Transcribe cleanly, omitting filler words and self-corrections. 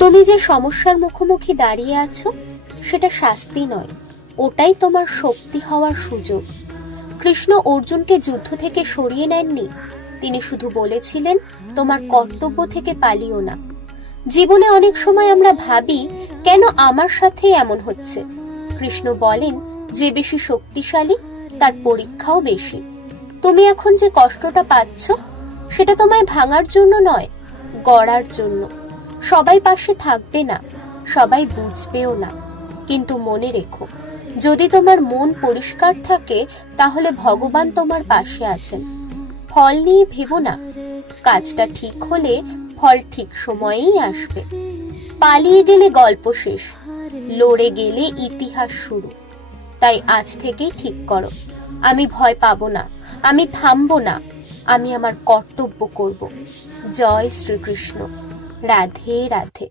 তুমি যে সমস্যার মুখোমুখি দাঁড়িয়ে আছো সেটা শাস্তি নয়, ওটাই তোমার শক্তি হওয়ার সুযোগ। কৃষ্ণ অর্জুনকে যুদ্ধ থেকে সরিয়ে নেননি, তিনি শুধু বলেছিলেন তোমার কর্তব্য থেকে পালিও না। জীবনে অনেক সময় আমরা ভাবি কেন আমার সাথে এমন হচ্ছে। কৃষ্ণ বলেন যে বেশি শক্তিশালী তার পরীক্ষাও বেশি। তুমি এখন যে কষ্টটা পাচ্ছ সেটা তোমায় ভাঙার জন্য নয়, গড়ার জন্য। সবাই পাশে থাকবে না, সবাই বুঝবেও না, কিন্তু মনে রেখো, যদি তোমার মন পরিষ্কার থাকে তাহলে ভগবান তোমার পাশে আছেন। ফল নিয়ে ভেবো না, কাজটা ঠিক হলে ফল ঠিক সময়েই আসবে। পালিয়ে গেলে গল্প শেষ, লড়ে গেলে ইতিহাস শুরু। তাই আজ থেকেই ঠিক করো, আমি ভয় পাবো না, আমি থামবো না, আমি আমার কর্তব্য করব। জয় শ্রীকৃষ্ণ। রাধে রাধে।